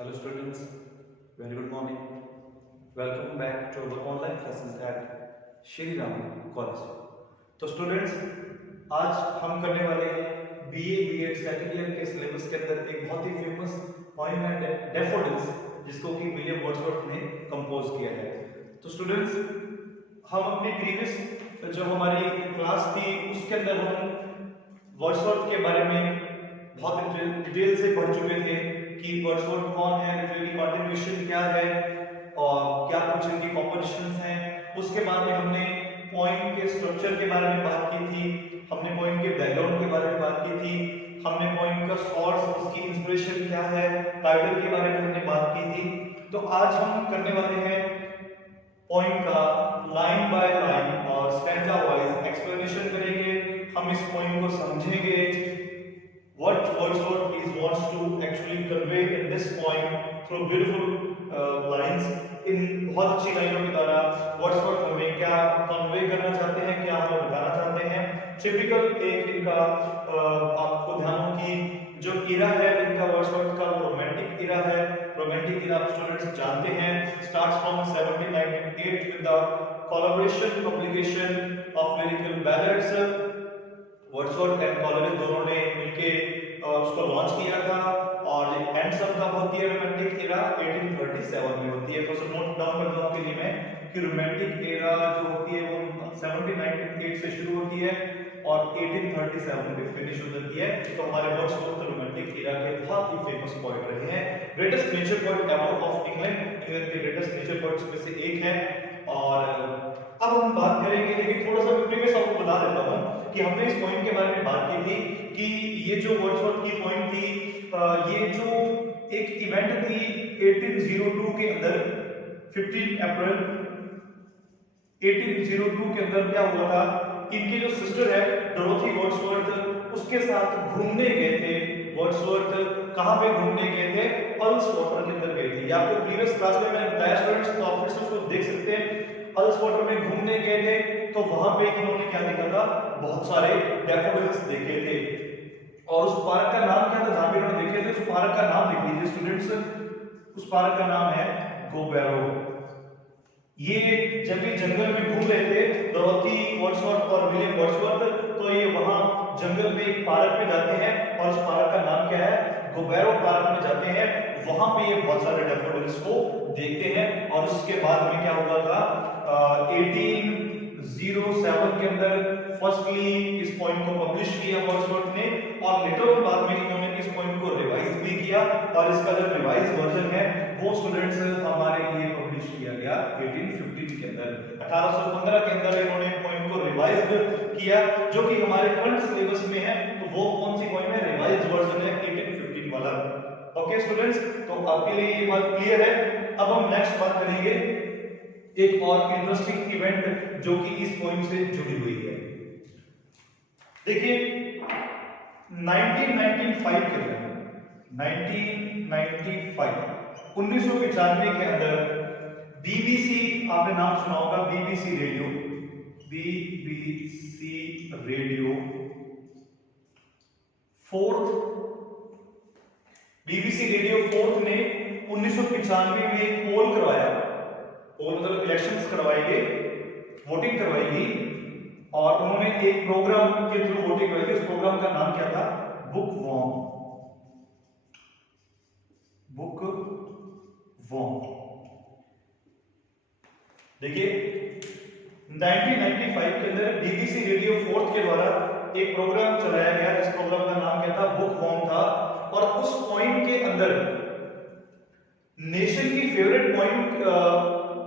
Hello students, very good morning. Welcome back to our online classes at Shri Ram College. तो students, आज हम करने वाले हैं बीए बीएड सेकंड ईयर के सिलेबस के अंदर एक बहुत ही फेमस पोएम है डैफोडिल्स, जिसको कि विलियम वर्ड्सवर्थ ने कंपोज किया है। तो स्टूडेंट्स, हम अपनी प्रीवियस जो हमारी क्लास थी उसके अंदर हम वर्ड्सवर्थ के बारे में बहुत डिटेल से पढ़ चुके थे कि वर्ड्सवर्थ कौन है, लिटरेरी कंट्रीब्यूशन क्या है और क्या कुछ इनकी कॉम्पोजिशंस हैं। उसके बाद में हमने पोएम के स्ट्रक्चर के बारे में बात की थी, हमने पोएम के बैकग्राउंड के बारे में बात की थी, हमने पोएम का सोर्स, उसकी इंस्पिरेशन क्या है, टाइटल के बारे में हमने बात की थी। तो आज हम करने वाले हैं पोएम का लाइन बाय लाइन और स्टैंजा वाइज एक्सप्लेनेशन करेंगे। हम इस पोएम को समझेंगे, what Wordsworth is wants to actually convey in this poem through beautiful lines। इन बहुत अच्छी लाइनों के द्वारा वर्ड्सवर्थ हमें क्या कन्वे करना चाहते हैं, क्या हमें बताना चाहते हैं। टिपिकल एक इनका आपको ध्यान हो कि जो इरा है इनका वर्ड्सवर्थ का रोमांटिक इरा है। रोमांटिक इरा आप स्टूडेंट्स जानते हैं, starts from 1798 with the collaboration publication of lyrical ballads. Wordsworth and Coleridge दोनों ने मिलके उसको लॉन्च किया था और एंड सब कब होती है रोमांटिक एरा 1837 में होती है। तो सब नोट डाउन कर दो आपके लिए मैं कि रोमांटिक एरा जो होती है वो 1798 से शुरू होती है और 1837 में फिनिश हो जाती है। तो हमारे वर्ड्सवर्थ रोमांटिक एरा के बहुत ही फेमस पोएट रहे हैं, greatest nature poet ever of England, England के ग्रेटेस्ट नेचर पोएट्स में से एक है। और अब हम बात करेंगे, लेकिन थोड़ा सा प्रीवियस आपको बता देता हूं कि हमने इस पॉइंट के बारे में बात की थी कि ये जो वर्ड्सवर्थ की पॉइंट थी, ये जो एक इवेंट थी 1802 के अंदर, 15 अप्रैल 1802 के अंदर क्या हुआ था, इनकी जो सिस्टर है डोरोथी वर्ड्सवर्थ उसके साथ घूमने गए थे। वर्ड्सवर्थ कहां पे घूमने गए थे? अल्स वाटर के अंदर गए थे। या आपको प्रीवियस क्लास में मैंने बताया स्टूडेंट्स, तो आप फिर से उसको देख सकते हैं। अल्स वाटर में घूमने गए थे तो वहां पे इन्होंने क्या देखा था, बहुत सारे डैफोडिल्स देखे थे। और उस पार्क का नाम क्या था जहां पे इन्होंने देखे थे? उस पार्क का नाम देख लीजिए स्टूडेंट्स, उस पार्क का नाम है गोबैरो। ये जब ये जंगल में घूम रहे थे डोरोथी वर्ड्सवर्थ और विलियम वर्ड्सवर्थ, तो ये वहां जंगल में एक पार्क में जाते हैं और उस पार्क का नाम क्या है? गोबैरो पार्क में जाते हैं। वहां पे ये बहुत सारे डैफोडिल्स को देखते हैं और उसके बाद में क्या हुआ था, 1807 के अंदर फर्स्टली इस पॉइंट को पब्लिश किया वर्ड्सवर्थ ने और लेटर बाद में इन्होंने इस पॉइंट को रिवाइज भी किया और इसका जो रिवाइज वर्जन है वो स्टूडेंट्स हमारे लिए पब्लिश किया गया 1815 के अंदर। 1815 के अंदर इन्होंने पॉइंट को रिवाइज किया जो कि हमारे करंट सिलेबस में है। तो वो कौन सी पॉइंट है? रिवाइज वर्जन है 1815 वाला। ओके स्टूडेंट्स, तो आपके लिए ये बात क्लियर है। अब हम नेक्स्ट बात करेंगे एक और इंटरेस्टिंग इवेंट जो कि इस पॉइंट से जुड़ी हुई है। देखिए 1995 के अंदर 1995 के अंदर बीबीसी, आपने नाम सुना होगा BBC radio, BBC radio fourth ने 1995 में एक पोल करवाया। पोल मतलब इलेक्शंस करवाए गए, वोटिंग करवाई गई और उन्होंने एक प्रोग्राम के थ्रू वोटिंग करवाई थी। उस प्रोग्राम का नाम क्या था? Book worm. देखिए 1995 के अंदर बीबीसी रेडियो 4 के द्वारा एक प्रोग्राम चलाया गया जिस प्रोग्राम का नाम क्या था? बुक वॉर्म था। और उस पॉइंट के अंदर नेशन की फेवरेट पॉइंट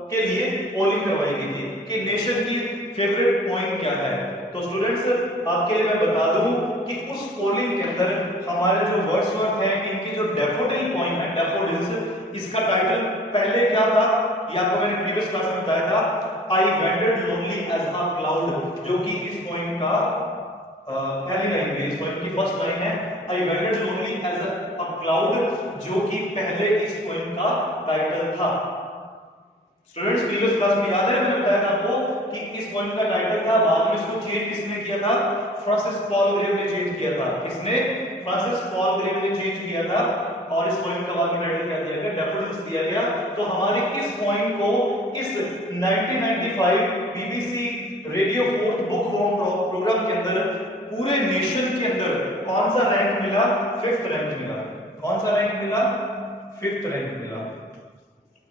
के लिए पोलिंग करवाई गई थी कि नेशन की फेवरेट पॉइंट क्या है। तो स्टूडेंट्स, आपके लिए मैं बता दूं कि उस पोलिंग के अंदर हमारे जो वर्ड्सवर्थ हैं इनकी जो डैफोडिल पॉइंट है, डैफोडिल्स, इसका टाइटल पहले क्या था? ये आपको मैंने प्रीवियस क्लास में बताया था, I wandered lonely as a cloud, जो कि इस पॉइंट का पहली लाइन है। इस पॉइंट की फर्स्ट लाइन है I wandered lonely as a cloud, जो कि पहले इस पॉइंट का टाइटल था। स्टूडेंट्स, प्रीवियस क्लास में याद है मैंने बताया था आपको कि इस पॉइंट का टाइटल था, बाद में इसको चेंज किसने किया था? फ्रांसिस पॉल ग्रेव ने चेंज किया था। किसने? फ्रांसिस पॉल ग्रेव ने चेंज किया था और इस पॉइंट का बाद में टाइटल क्या दिया गया, डैफोडिल्स दिया गया। तो हमारे इस पॉइंट को इस 1995 BBC radio 4th book programme के अंदर पूरे नेशन के अंदर कौन सा रैंक मिला, 5th रैंक मिला। कौन सा रैंक मिला, 5th रैंक मिला।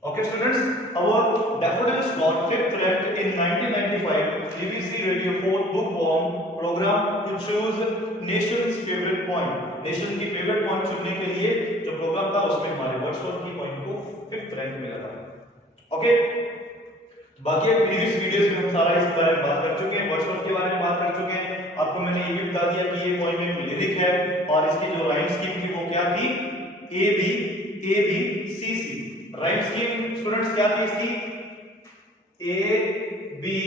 Okay students, our daffodils got 5th rank in 1995 BBC Radio 4 bookworm program to choose nation's favorite point. Nation की फेवरेट पॉइंट चुनने के लिए जो प्रोग्राम था उसमें हमारे वर्ड्सवर्थ की पॉइंट को 5th रैंक मिला था। ओके, बाकी प्रीवियस वीडियोस में हम सारा इस बारे में बात कर चुके हैं, वर्ड्सवर्थ के बारे में बात कर चुके हैं। आपको मैंने ये भी बता दिया कि ये पोएम एक लिरिक है और इसकी जो राइम स्कीम थी वो क्या थी, A B C C. Rhyme scheme students क्या थी इसकी, ए बी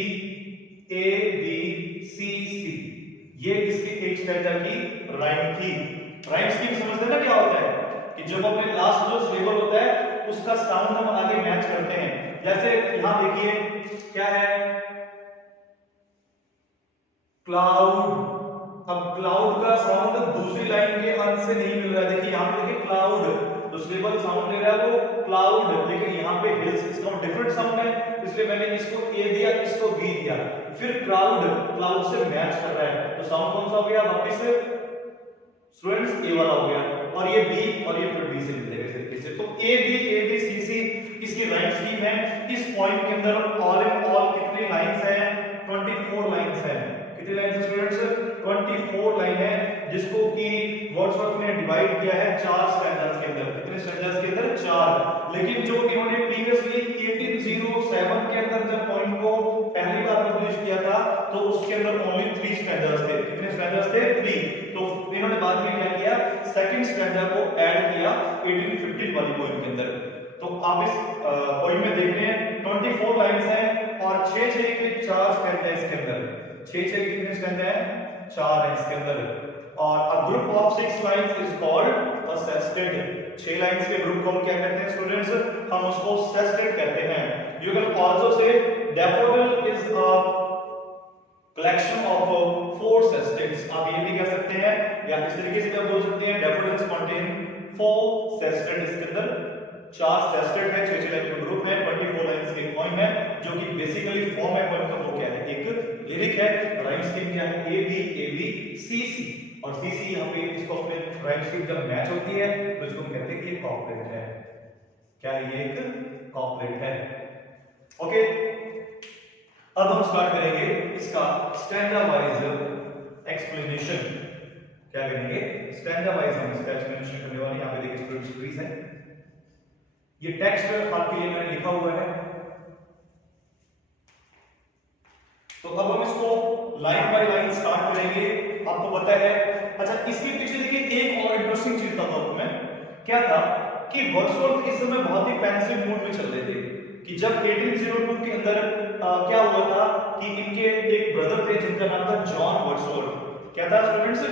सी सी, ये इसकी एक स्ट्रैटा की राइम थी। राइम स्कीम समझते हैं ना क्या होता है कि जब अपने लास्ट जो सिलेबल होता है उसका साउंड हम आगे मैच करते हैं। जैसे यहां देखिए क्या है, क्लाउड। अब क्लाउड का साउंड दूसरी लाइन के अंत से नहीं मिल रहा है। देखिए यहां पे देखिए क्लाउड, तो सिलेबल साउंड दे रहा है वो क्लाउड, लेकिन यहाँ पे हिल्स, इसका डिफरेंट साउंड है, इसलिए मैंने इसको ए दिया, इसको बी दिया। फिर क्लाउड से मैच कर रहा है, तो साउंड कौन सा हो गया, वापस से स्टूडेंट्स ए वाला हो गया, और ये बी और ये फिर बी से मिलेगा इस तरीके से। तो ए बी सी सी इसकी राइम स्कीम है। इस पॉइंट के अंदर ऑल इन ऑल कितनी लाइंस हैं, 24 लाइंस हैं। कितनी लाइंस है स्टूडेंट्स, 24 लाइन है, जिसको कि वर्ड्सवर्थ ने डिवाइड किया है 4 स्टैंडर्ड्स के अंदर। कितने स्टैंडर्ड्स के अंदर, 4। लेकिन जो इन्होंने प्रीवियसली 1807 के अंदर जब पॉइंट को पहली बार पब्लिश किया था तो उसके अंदर ओनली 3 स्टैंडर्ड्स थे। कितने स्टैंडर्ड्स थे, 3। तो इन्होंने बाद में क्या किया, सेकंड स्टैंडर्ड को ऐड किया 1815 वाली पॉइंट के अंदर। तो आप इस पॉइंट में देख रहे हैं 24 लाइंस हैं और 6 के 4 स्टैंडर्ड है इसके अंदर। 6 कितने स्टैंडर्ड है, 4 है इसके अंदर। और a group of 6 lines is called a sestet. 6 lines के ग्रुप को हम क्या कहते हैं स्टूडेंट्स, हम उसको सेस्टेड कहते हैं। You can also say daffodil is a collection of 4 सेस्टेड्स। आप ये भी कह सकते हैं, या इस तरीके से आप बोल सकते हैं डैफोडिल्स कंटेन 4 सेस्टेड। इसके अंदर 4 सेस्टेड है, 6 लाइन का ग्रुप है, 24 लाइंस के पॉइंट है, जो कि बेसिकली फॉर्म है पॉइंट का, वो क्या है, एक लिरिक है। राइम स्कीम क्या है, ए बी सी सी, और सी सी यहाँ पे इसको अपने राइम स्कीम जब मैच होती है तो इसको हम कहते हैं कि ये कॉर्पोरेट है। क्या ये एक कॉर्पोरेट है। ओके, अब हम स्टार्ट करेंगे इसका स्टैंडा वाइज एक्सप्लेनेशन। क्या करेंगे, स्टैंडा वाइज हम इसका एक्सप्लेनेशन करने वाले हैं। यहाँ पे देखिए स्टूडेंट्स प्लीज है, ये टेक्स्ट आपके लिए मैंने लिखा हुआ है। तो अब हम इसको लाइन बाय लाइन स्टार्ट करेंगे। आपको पता है, अच्छा इसके पीछे देखिए एक और इंटरेस्टिंग चीज बताता हूं मैं, क्या था कि वर्ड्सवर्थ इस समय बहुत ही पेंसिव मूड में चल रहे थे। कि जब 1802 के अंदर क्या हुआ था कि इनके एक ब्रदर थे जिनका नाम था जॉन वर्ड्सवर्थ। क्या था स्टूडेंट्स,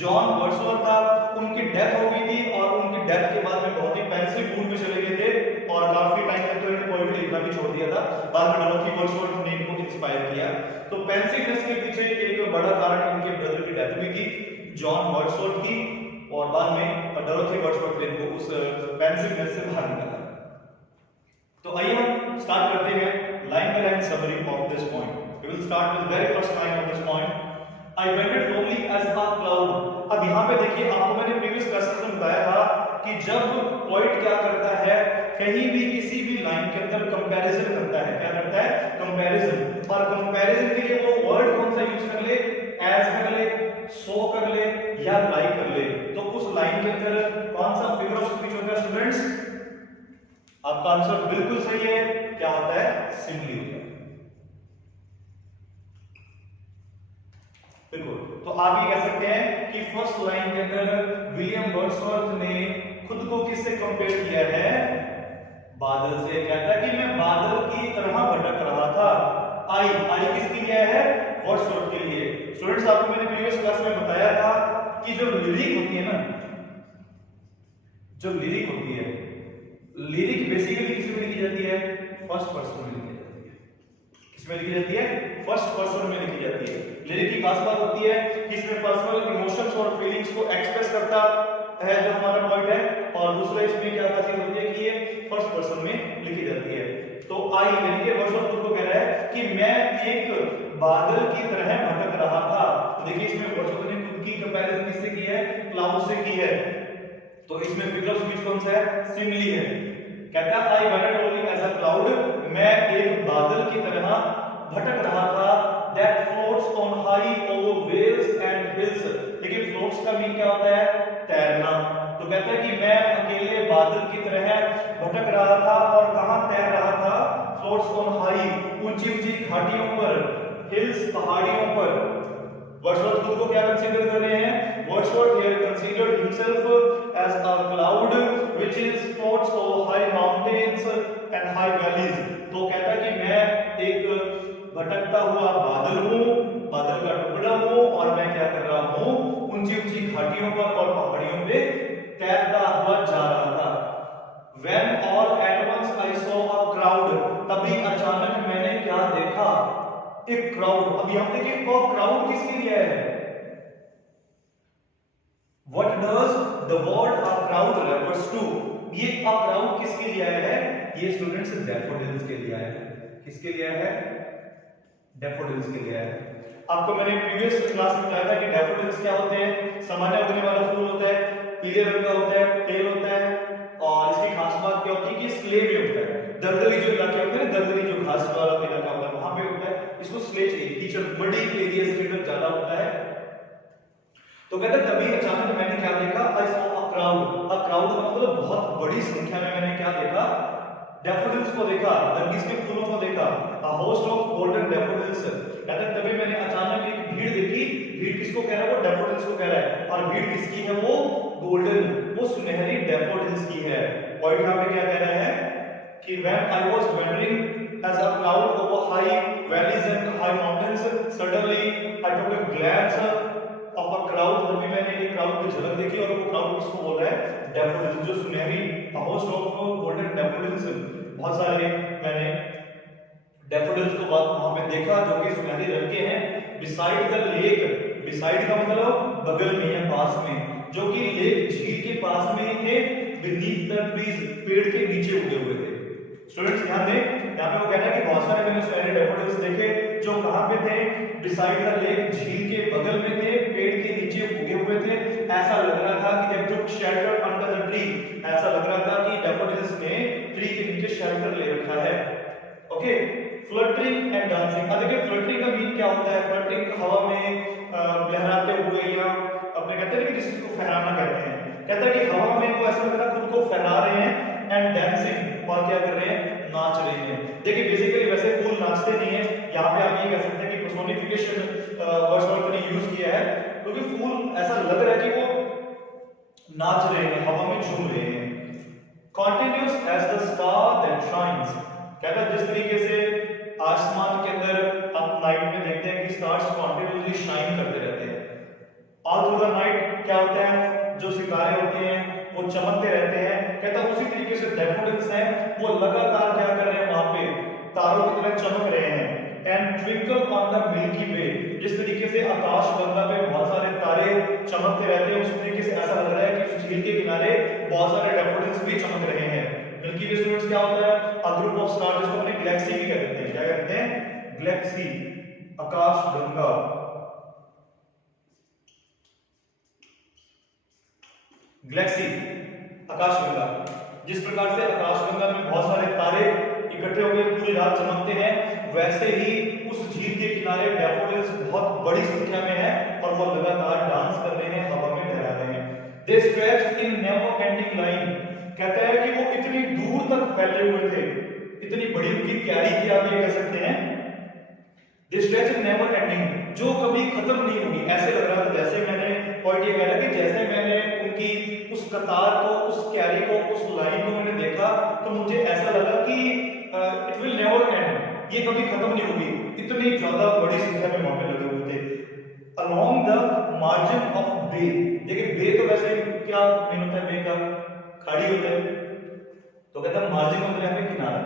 जॉन वर्ड्सवर्थ था, उनकी डेथ हो गई थी और उनकी डेथ के बाद में बहुत ही पेंसिव मूड में चले गए थे और काफी टाइम तक तो इन्होंने पोएट्री लिखना भी छोड़ दिया था। बाद में डोरोथी वर्ड्सवर्थ ने इनको इंस्पायर किया। तो पेंसिवनेस के पीछे एक बड़ा कारण इनके ब्रदर की डेथ हुई थी, जॉन वर्ड्सवर्थ की, और बाद में डोरोथी वर्ड्सवर्थ ने इनको उस पेंसिवनेस से बाहर निकाला। तो आइए हम स्टार्ट करते हैं line by line summary of this point. We will start with very first line of this point, I waited lonely as a cloud। अब यहाँ पे देखिए, आपको मैंने प्रीवियस क्लासेस में बताया था कि जब पोएट क्या करता है, कहीं भी किसी भी लाइन के अंदर कंपैरिजन करता है। क्या करता है, कंपैरिजन। और कंपैरिजन के लिए वो वर्ड कौन सा यूज कर ले, एज कर ले, सो कर ले या लाइक कर ले। तो उस लाइन के अंदर कौन सा फिगर ऑफ स्पीच होता है स्टूडेंट्स, आपका आंसर बिल्कुल सही है, क्या होता है, सिंपली होता है। बिल्कुल, तो आप ये कह सकते हैं कि फर्स्ट लाइन के अंदर विलियम वर्ड्सवर्थ ने खुद को किससे कंपेयर किया है, बादल से। कहता है कि मैं बादल की तरह भटक रहा था। आई किसके लिए है, वर्ड्सवर्थ के लिए। स्टूडेंट्स, आपको मैंने प्रीवियस क्लास में बताया था कि जो लिरिक होती है ना, जो लिरिक होती है, लिरिक बेसिकली किस में लिखी जाती है, फर्स्ट पर्सन में लिखी जाती है। किस में लिखी जाती है, फर्स्ट पर्सन में लिखी जाती है। लिरिक की खास बात होती है कि इसमें पर्सनल इमोशंस और फीलिंग्स को एक्सप्रेस करता है जो हमारा पॉइंट है, और दूसरा इसमें क्या खासियत होती है कि ये फर्स्ट पर्सन में लिखी जाती है। तो आई यानी कि वर्ड्सवर्थ खुद को कह रहा है कि मैं एक बादल की तरह भटक रहा था। तो देखिए इसमें वर्ड्सवर्थ ने खुद की कंपैरिजन किससे की है, क्लाउड से की है। तो इसमें फिगर ऑफ स्पीच कौन सा है, सिमिली है। कहता है I wanted walking as a cloud, मैं एक बादल की तरह भटक रहा था, that floats on high over vales and hills. देखिए फ्लोट्स का मीन क्या होता है, तैरना। तो कहता है कि मैं अकेले बादल की तरह भटक रहा था और कहां तैर रहा था, फ्लोट्स ऑन हाई, ऊंची ऊंची घाटियों पर, हिल्स पहाड़ियों पर। वर्ड्सवर्थ खुद को क्या कंसीडर कर रहे हैं, Wordsworth here considered himself as a cloud which is floats over high mountains and high valleys. तो कहता है कि मैं एक भटकता हुआ बादल हूं, बादल का टुकड़ा हूं, और मैं क्या कर रहा हूं, ऊंची ऊंची घाटियों पर और पहाड़ियों पे तैरता हुआ जा रहा था। When all at once I saw a crowd, तभी अचानक मैंने क्या देखा, एक क्राउड। अभी हम देखिए क्राउड किसके लिए है, What does the word a crowd refers to? ये a crowd किसके लिए आया है, ये स्टूडेंट्स डैफोडिल्स के लिए आया है। किसके लिए आया है, डैफोडिल्स के लिए आया है। आपको मैंने प्रीवियस क्लास में बताया था कि डैफोडिल्स क्या होते हैं, सामान्य उगने वाला फूल होता है, पीले रंग का होता है, टेल होता है, और इसकी खास बात क्या होती है कि स्ले में होता है। दलदली जो इलाके होते हैं, दलदली जो घास वाला इलाका होता है वहां पे होता है, इसको स्ले चाहिए, कीचड़ मडी एरियाज के अंदर ज्यादा होता है। तो कहते हैं तभी अचानक मैंने क्या देखा, I saw a crowd. A crowd का मतलब बहुत बड़ी संख्या में मैंने क्या देखा, डैफोडिल्स को देखा, नरगिस के फूलों को देखा, a host of golden daffodils. कहते हैं तभी मैंने अचानक एक भीड़ देखी। भीड़ किसको कह रहा है, वो डैफोडिल्स को कह रहा है, और भीड़ किसकी है, वो गोल्डन, वो सुनहरी डैफोडिल्स की है। और यहाँ पे क्या कह रहा है कि when I was wandering as a cloud over high valleys and high mountains, suddenly I took a glance of a crowd। तभी मैंने एक क्राउड की झलक देखी, और वो क्राउड किसको बोल रहा है, डैफोडिल्स, जो सुनहरी, a host of golden daffodils। बहुत सारे मैंने डैफोडिल्स को वहां पे देखा जो कि सुनहरे रंग के हैं। बिसाइड द लेक, बिसाइड का मतलब बगल में या पास में, जो कि लेक झील के पास में थे, beneath the trees, पेड़ के नीचे उगे हुए थे। स्टूडेंट्स ध्यान दें, यहाँ पे वो कहता है कि बहुत सारे मैंने सुनहरे डैफोडिल्स देखे जो कहां पे थे, बिसाइड द लेक, झील के बगल में थे, पेड़ के नीचे उगे हुए थे। ऐसा लग रहा था कि जब took shelter under the tree, ऐसा लग रहा था कि डैफोडिल्स ने ट्री के नीचे शेल्टर ले रखा है। Okay, fluttering and dancing. अब देखिए फ्लटरिंग का मीन क्या होता है, फ्लटरिंग हवा में लहराते हुए, या अपने कहते हैं कि जिसको फहराना कहते हैं। कहता है कि हवा में वो ऐसा लग रहा है खुद को फहरा रहे हैं, एंड डांसिंग, और क्या कर रहे हैं, नाच रहे हैं। देखिए बेसिकली वैसे फूल नाचते नहीं है, यहाँ पे आप ये कह सकते हैं कि पर्सोनिफिकेशन वर्ड्सवर्थ ने यूज किया है, क्योंकि फूल ऐसा लग रहा है कि वो नाच रहे हैं, हवा में झूम रहे हैं। Continuous as the star that shines। कहता है जिस तरीके से आसमान के अंदर आप नाइट में देखते हैं कि स्टार्स कॉन्टिन्यूसली शाइन करते रहते हैं, ऑल थ्रू द नाइट क्या होता है, जो सितारे होते हैं वो चमकते रहते हैं। कहता है उसी तरीके से डैफोडिल्स हैं, वो लगातार क्या कर रहे हैं, वहां पे तारों की तरह चमक रहे हैं। And twinkle on the milky way, जिस तरीके से आकाश गंगा पे बहुत सारे तारे चमकते रहते हैं, उस तरीके से ऐसा लग रहा है कि उस झील के किनारे बहुत सारे डैफोडिल्स भी चमक रहे हैं। मिल्की वे स्टूडेंट्स क्या होता है, अ ग्रुप ऑफ स्टार्स, जिसको अपने गैलेक्सी भी कहते हैं। क्या कहते हैं, गैलेक्सी, आकाश गंगा। गैलेक्सी, आकाशगंगा। जिस प्रकार से आकाशगंगा में बहुत सारे तारे इकट्ठे होकर पूरी रात चमकते हैं, वैसे ही उस झील के किनारे डैफोडिल्स बहुत बड़ी संख्या में है, और वो लगातार डांस कर रहे हैं, हवा में लहरा रहे हैं। They stretched in never ending line। कहता है कि वो इतनी दूर तक फैले हुए थे, इतनी बड़ी उनकी क्यारी थी, आप ये कह सकते हैं। They stretched in never ending, जो कभी खत्म नहीं होगी। ऐसे लग रहा था जैसे मैंने पॉइंट ये कह रहा कि जैसे मैंने उनकी उस कतार को, उस क्यारी को, उस लाइन को मैंने देखा, तो मुझे ऐसा लगा कि इट विल नेवर एंड, ये कभी खत्म नहीं होगी। इतनी ज्यादा बड़ी संख्या में वहां पे लगे हुए थे। अलोंग द मार्जिन ऑफ बे। देखिए बे तो वैसे क्या मीन होता है, बे का खाड़ी होता है, तो कहता है मार्जिन होता है किनारा।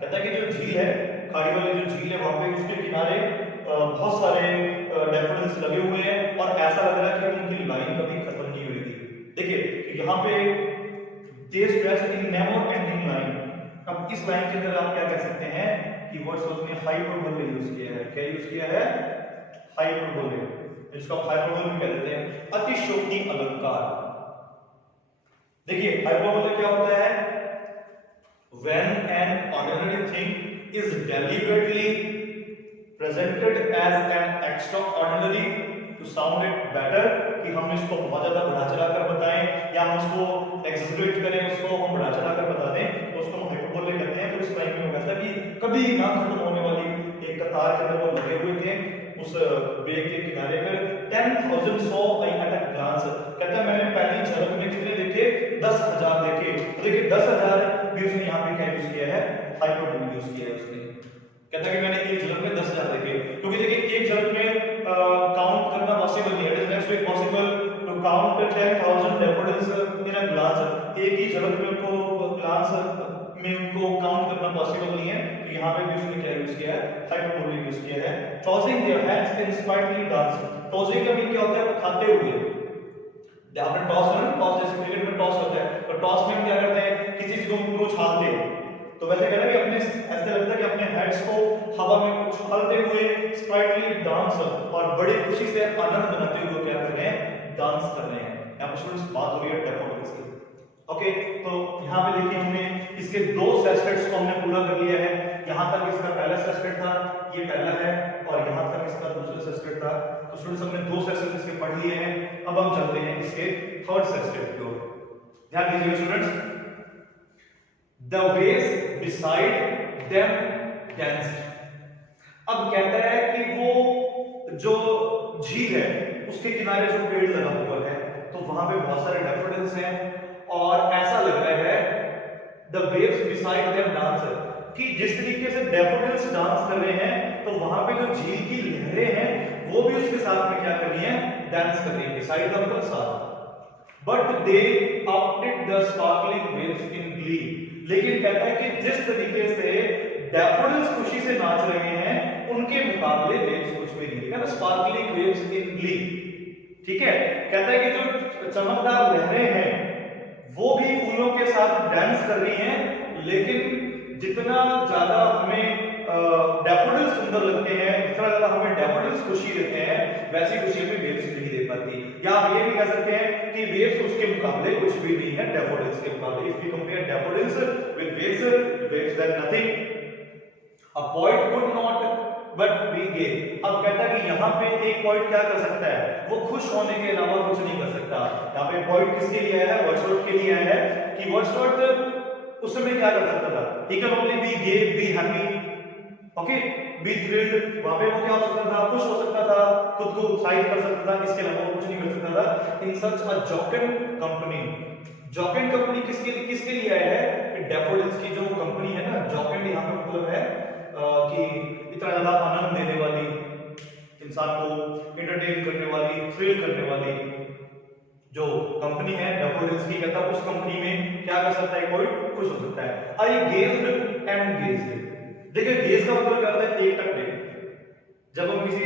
कहता है कि जो झील है, खाड़ी वाली जो झील है, वहां पे उसके किनारे बहुत सारे डैफोडिल्स लगे हुए हैं, और ऐसा लग रहा है कि उनकी लाइन कभी खत्म नहीं हुई थी। देखिए यहाँ पे they stretched in never ending line. अब इस लाइन के अंदर आप क्या कह सकते हैं कि वर्ड्सवर्थ ने हाइपरबोले यूज किया है। क्या यूज किया है? हाइपरबोले, इसको हम हाइपरबोले भी कह देते हैं, अतिशयोक्ति अलंकार। देखिए हाइपरबोले क्या होता है? when an ordinary thing is deliberately presented as an extraordinary to sound it better, कि हम इसको बहुत ज्यादा बढ़ा चढ़ा कर बताएं या हम उसको एक्सेजरेट करें, उसको हम बढ़ा चढ़ा कर बता दें, तो उसको हम हाइपरबोले कहते हैं। तो इस टाइम में वो कहता है कि कभी ना खत्म होने वाली एक कतार के अंदर वो लगे हुए थे उस वे के किनारे पर। 10,000 saw I at a glance, कहता है मैंने पहली झलक में कितने देखे? 10,000 देखे। तो देखिए 10,000 भी उसने यहाँ पे क्या यूज किया है? हाइपरबोले यूज किया है उसने। कहता है कि मैंने एक झलक में 10,000 देखे, क्योंकि देखिए एक झलक में काउंट करना पॉसिबल नहीं है। It is next way possible to count 10,000 daffodils in a glance. एक ही झलक में उनको ग्लांस में उनको काउंट करना पॉसिबल नहीं है। तो यहाँ पे भी उसने क्या यूज किया है? हाइपरबोले यूज किया है। Tossing their hands in sprightly dance. Tossing का भी क्या होता है? खाते हुए। आपने टॉस करना, टॉस जैसे क्रिकेट में टॉस होता है, तो टॉस में क्या करते हैं? किसी चीज को उछालते हैं। तो वैसे कह रहा है कि अपने ऐसे लगता है कि अपने हेड्स को हवा में उछालते हुए स्पाइटली डांस, और बड़ी खुशी से आनंद मनाते हुए क्या कर रहे हैं? डांस कर रहे हैं। यहाँ पर स्टूडेंट्स बात हो रही है डैफोडिल्स की। ओके, तो यहाँ पे देखिए हमने इसके दो सेस्टेट्स को हमने पूरा कर लिया है। यहाँ तक इसका पहला सेस्टेट था, ये पहला है, और यहाँ तक इसका दूसरा सेस्टेट था। तो स्टूडेंट्स हमने दो सेस्टेट इसके पढ़ लिए हैं। अब हम चलते हैं इसके थर्ड सेस्टेट की ओर। ध्यान दीजिए students, the waves beside them danced। अब कहता है कि वो जो झील है उसके किनारे जो पेड़ लगा हुआ है, तो वहां पे बहुत सारे डैफोडिल्स हैं, और ऐसा लग रहा है the waves beside them dance, कि जिस तरीके से डैफोडिल्स डांस कर रहे हैं, तो वहां पे जो झील की लहरें हैं वो भी उसके साथ में क्या कर रही हैं? डांस कर रही है। beside them का साथ। but they outdid the sparkling waves in glee। लेकिन कहता है कि जिस तरीके से डैफोडिल्स खुशी से नाच रहे हैं, उनके मुकाबले वेव्स कुछ भी नहीं। कहता है स्पार्कलिंग वेव्स इन ग्ली। ठीक है, कहता है कि जो चमकदार लहरें हैं वो भी फूलों के साथ डांस कर रही हैं, लेकिन जितना ज्यादा हमें डैफोडिल्स सुंदर लगते हैं, जितना ज्यादा हमें डैफोडिल्स खुशी देते हैं, वैसी खुशी हमें वेव्स नहीं दे पाती। या आप ये भी कह सकते हैं कि वेव्स उसके मुकाबले कुछ भी नहीं है डैफोडिल्स के मुकाबले। If we compare daffodils with waves then nothing. A poet could not but be gay. अब कहता है कि यहाँ पे एक पोएट क्या कर सकता है? वो खुश होने के अलावा कुछ नहीं कर सकता। यहाँ पे पोएट किसके लिए आया है? वर्ड्सवर्थ के लिए आया है कि वर्ड्सवर्थ उस समय क्या कर सकता था? he can only be gay, be happy, okay, be thrilled। वहां पे वो क्या हो सकता था? खुश हो सकता था, खुद को उत्साहित कर सकता था, इसके अलावा वो कुछ नहीं कर सकता था। इन सच अ जॉकेन कंपनी। जॉकेन कंपनी किसके लिए आया है? कि डैफोडिल्स की जो कंपनी है ना, जॉकेन यहाँ पे मतलब है कि इतना ज्यादा आनंद देने वाली, इंसान को एंटरटेन करने वाली, थ्रिल करने वाली जो कंपनी है डैफोडिल्स की। कहता है उस कंपनी में क्या कर सकता है? कोई खुश हो सकता है। आई गेज्ड एंड गेज्ड। देखिए गेज का मतलब क्या होता है? एक टक देखना। जब हम किसी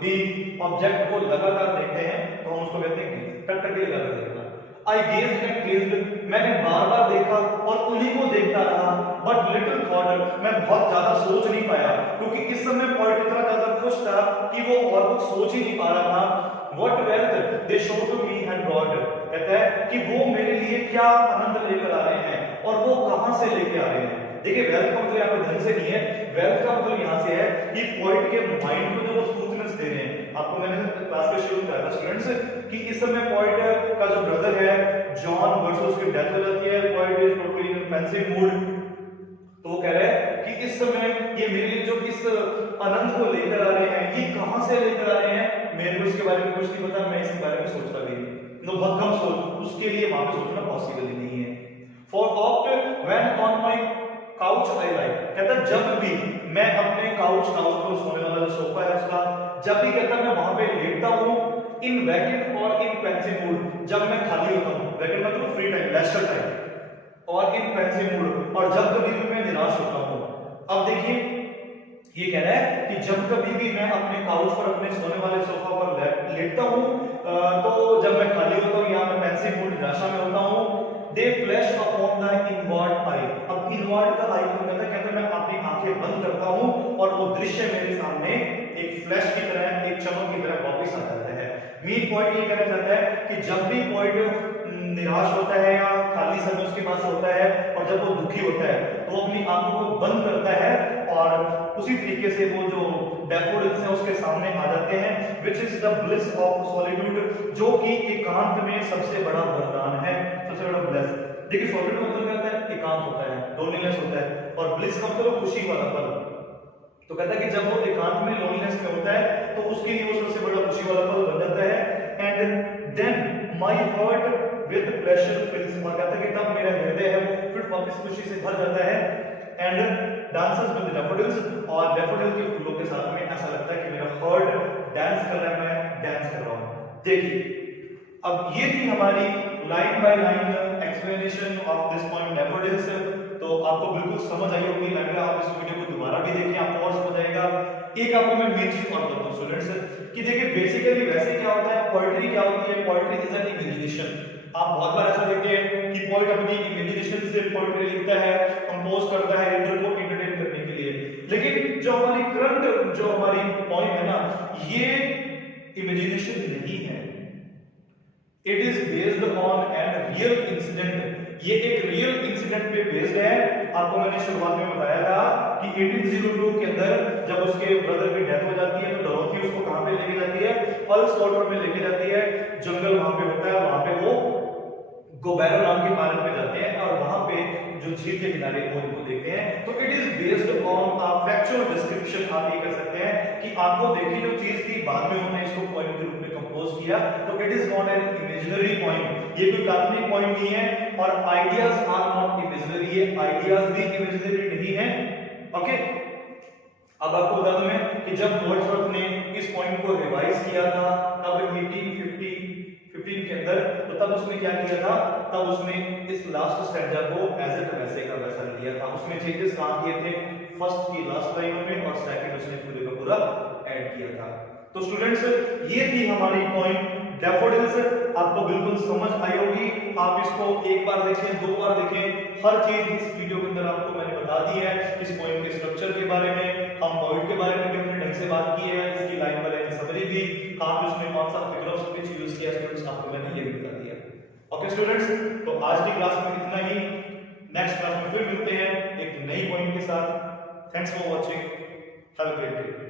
भी ऑब्जेक्ट को लगातार देखते हैं तो हम उसको कहते हैं गेज, टक टक लगातार देखना। आई गेज्ड एंड गेज्ड, मैंने बार बार देखा और उन्हीं को देखता रहा, बट लिटिल थॉट, मैं बहुत ज्यादा सोच नहीं पाया, क्योंकि इस समय पोएट इतना ज्यादा खुश था कि वो और कुछ सोच ही नहीं पा रहा था। What wealth they show to me had brought। कहता है कि वो मेरे लिए क्या आनंद लेकर आ रहे हैं और वो कहां से लेके आ रहे हैं। देखिए वेल्थ का मतलब यहाँ पे धन से नहीं है, वेल्थ का मतलब यहाँ से है कि पोएट के माइंड को जो वो स्मूथनेस दे रहे हैं। आपको मैंने क्लास के शुरू में बताया था स्टूडेंट्स कि इस समय पोएट का जो ब्रदर है जॉन वर्सस उसकी डेथ हो जाती है, poet is totally in pensive mood. तो वो कह रहा है कि इस समय ये मेरे लिए जो इस आनंद को लेकर आ रहे हैं, ये कहां से लेकर आ रहे हैं, मेरे को इसके बारे में कुछ नहीं पता, मैं इसके बारे में सोचता भी नहीं। नो बहुत कम सोच, उसके लिए वहां पे सोचना पॉसिबल ही नहीं है। For oft when on my couch I like. कहता जब भी मैं अपने काउच पर सोने वाला जो सोफा है उसका, जब भी कहता मैं वहां पे लेटता हूं, इन वैकेंट और इन पेंसिव मूड, जब मैं खाली होता हूं, वैकेंट मतलब फ्री टाइम, लेजर टाइम, और इन पेंसिव मूड, और जब कभी भी मैं निराश होता हूं। अब देखिए ये कह रहा है कि जब कभी भी मैं अपने काउच पर, अपने सोने वाले सोफा पर लेटता हूं, तो जब मैं खाली होता हूं या मैं पेंसिव मूड, निराशा में होता हूं, दे फ्लैश अ वर्ड का आइकन कहता है मैं अपनी आंखें बंद करता हूं और वो दृश्य मेरे सामने एक फ्लैश की तरह, एक चमक की तरह वापस आ जाता है। मेन पॉइंट ये कहना चाहता है कि जब भी पॉइंट निराश होता है या खाली समय उसके पास होता है और जब वो दुखी होता है तो वो अपनी आंखों को बंद करता है और उसी तरीके से वो जो डैफोडिल्स हैं उसके सामने आ जाते हैं, which is the bliss of solitude, जो कि एकांत में सबसे बड़ा वरदान है, सबसे बड़ा ब्लेस। देखिए सॉलिट्यूड मतलब क्या होता है, एकांत होता है, लोनलीनेस होता है, और ब्लिस का मतलब खुशी वाला पल। तो कहता है कि जब वो एकांत में लोनलीनेस में होता है तो उसके लिए वो सबसे बड़ा खुशी वाला पल बन जाता है। And then my heart with pleasure fills, और कहता है कि तब मेरा हृदय है वो फिर वापस खुशी से भर जाता है। एंड डांसेस विद डैफोडिल्स, और डैफोडिल के फूलों के साथ में ऐसा लगता है कि मेरा हार्ट डांस कर रहा है, मैं डांस कर रहा हूं। देखिए अब ये थी हमारी line by line explanation of this point daffodils. तो आपको बिल्कुल समझ आई होगी, लग रहा है आप इस वीडियो को दोबारा भी देखें आपको और समझ आएगा। एक आपको मैं मेन चीज और बताऊं स्टूडेंट्स कि देखिए बेसिकली वैसे क्या होता है, पोएट्री क्या होती है, पोएट्री इज एन इमेजिनेशन। आप बहुत बार ऐसा देखते हैं कि पोएट अपनी इमेजिनेशन से पोएट्री लिखता है, कंपोज करता है रीडर को एंटरटेन करने के लिए। लेकिन जो हमारी करंट जो हमारी पॉइंट है ना, ये इमेजिनेशन नहीं है, it is based on an real incident. ये एक रियल इंसिडेंट पे बेस्ड है। आपको मैंने शुरुआत में बताया था कि 1802 के अंदर जब उसके ब्रदर की डेथ हो जाती है तो डोरोथी उसको कहां पे लेके जाती है, पल्स वाटर में लेके जाती है, जंगल वहां पे होता है, वहां पे वो गोबैरो नाम के पार्क में जाते हैं और वहां पे जो झील के किनारे वो इनको देखते हैं। तो it is based on a factual description. आप ये कर सकते हैं कि आपको देखी जो चीज थी बाद में उन्होंने इसको पॉइंट के रूप में कंपोज किया, तो it is not an imaginary point. ये कोई काल्पनिक पॉइंट नहीं है, और आइडियाज आर नॉट इमेजिनरी, ये आइडियाज भी इमेजिनरी नहीं है। ओके, अब आपको बता दूं मैं कि जब वर्ड्सवर्थ ने इस पॉइंट को रिवाइज किया था तब 1815 के अंदर, तो तब उसने क्या किया था, तब उसने इस लास्ट स्टैंजा को एज इट वैसे का वैसा लिया था। उसने चेंजेस कहां किए थे, फर्स्ट की लास्ट लाइनों में, और सेकंड उसने पूरे का पूरा ऐड किया था। तो स्टूडेंट्स ये थी हमारी पॉइंट डैफोडिल्स। आपको बिल्कुल समझ आई होगी। आप इसको एक बार देखें, दो बार देखें, हर चीज इस वीडियो के अंदर आपको मैंने बता दी है। इस पॉइंट के स्ट्रक्चर के बारे में, हम पॉइंट के बारे में भी हमने ढंग से बात की है, इसकी लाइन बाय लाइन समरी भी, कहां पे उसने कौन सा फिगर ऑफ स्पीच यूज किया, स्टूडेंट्स आपको मैंने ये भी बता दिया। ओके स्टूडेंट्स, तो आज की क्लास में इतना ही। नेक्स्ट क्लास में फिर मिलते हैं एक नई पॉइंट के साथ। Thanks for watching, have a great day.